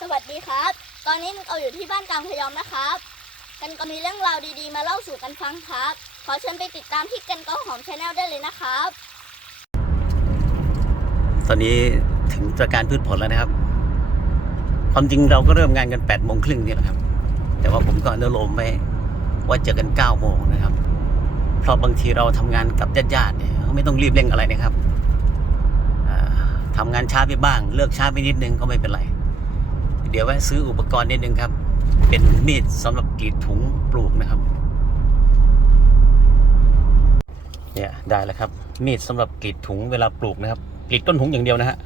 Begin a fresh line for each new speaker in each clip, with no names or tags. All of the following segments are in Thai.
สวัสดีครับ ตอนนี้เราอยู่ที่บ้านกลางพยอมนะครับ กันก็มีเรื่องราวดีๆ มาเล่าสู่กันฟังครับ ขอเชิญไปติดตามที่กันก็หอมชาแนลได้เลยนะครับ
ตอนนี้ถึงตรการพืชผลแล้วนะครับ ความจริงเราก็เริ่มงานกัน8ปดโมงครึ่งนี่แหละครับ แต่ว่าผมก็อนุโลมไว้ว่าเจอกัน9ก้าโมงนะครับ เพราะบางทีเราทำงานกับญาติๆเนี่ยไม่ต้องรีบเร่งอะไรนะครับอ่าทำงานช้าไปบ้าง เลิกช้าไปนิดนึงก็ไม่เป็นไร เดี๋ยวแวะซื้ออุปกรณ์นิดนึงครับ เป็นมีดสำหรับกรีดถุงปลูกนะครับ เนี่ยได้แล้วครับ มีดสำหรับกรีดถุงเวลาปลูกนะครับกรีดต้นถุงอย่างเดียวนะฮะ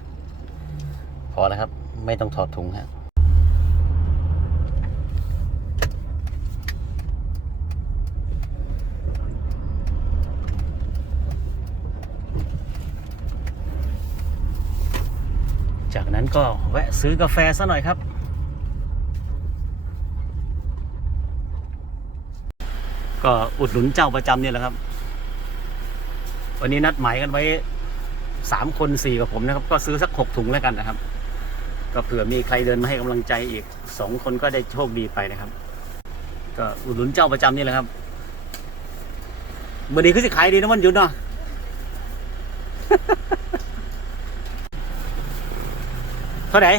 พอแล้วครับ ไม่ต้องถอดถุงฮะจากนั้นก็แวะซื้อกาแฟซะหน่อยครับ ก็อุดหนุนเจ้าประจำเนี่ยแหละครับ วันนี้นัดหมายกันไว้สามคนสี่กับผมนะครับ ก็ซื้อสักหกถุงแล้วกันนะครับ ก็เผื่อมีใครเดินมาให้กำลังใจอีกสองคนก็ได้โชคดีไปนะครับ ก็อุดหนุนเจ้าประจำนี่แหละครับเมื่อนี้คือสิขายดีนะวันหยุดเนาะเท่าไหร่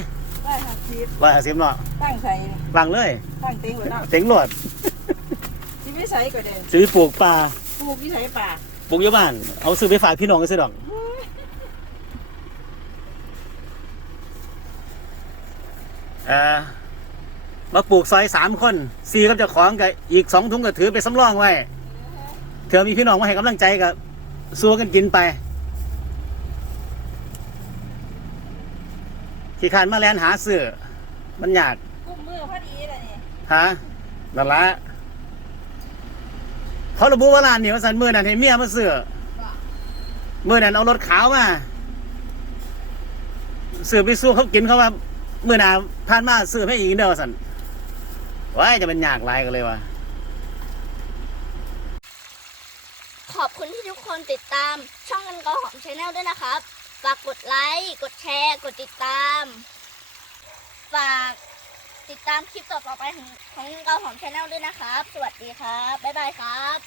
ได้ค่ะชีส
ร้อยห้าสิบเนาะ
ตั้งใส่
วางเลย
ตั้งเต็งหัวเนาะ
เต็งหลวด
ที่ ไม่ใส่ก็เด่น
ซื้อปลูกปลา
ปลูกที่ใส่ป่า
ปลูกอยู่บ้าน เอาซื้อไปฝากพี่น้องก็ซื้อดอกเอ่อมาปลูกซอยสามคนสี่กับเจ้าของกับอีกสองถุงก็ถือไปสำรองไว้เธอมีพี่น้องมาให้กำลังใจกับซัวกันกินไป ขี้ขานมาแลนหาเสื้อมันยาก
กุ้มมือพอดีเลยนี่
ฮะนั่นละ เขาระบุว่าร้านนี้ว่าสันมือนั่นให้เมียมาเสือมือนั่นเอารถขาวมาเสื้อไปสู้เขากินเขาว่ามือหนาผ่านมาเสื้อให้อีกเดียวสันว้ายจะเป็นยากหลายกันเลยวะ
ขอบคุณที่ทุกคนติดตาม ช่องกันก็หอมชาแนลด้วยนะครับ ฝากกดไลค์ กดแชร์ กดติดตาม ฝากติดตามคลิปต่อๆไปของของกันก็หอมชาแนลด้วยนะครับ สวัสดีครับ บ๊ายบายครับ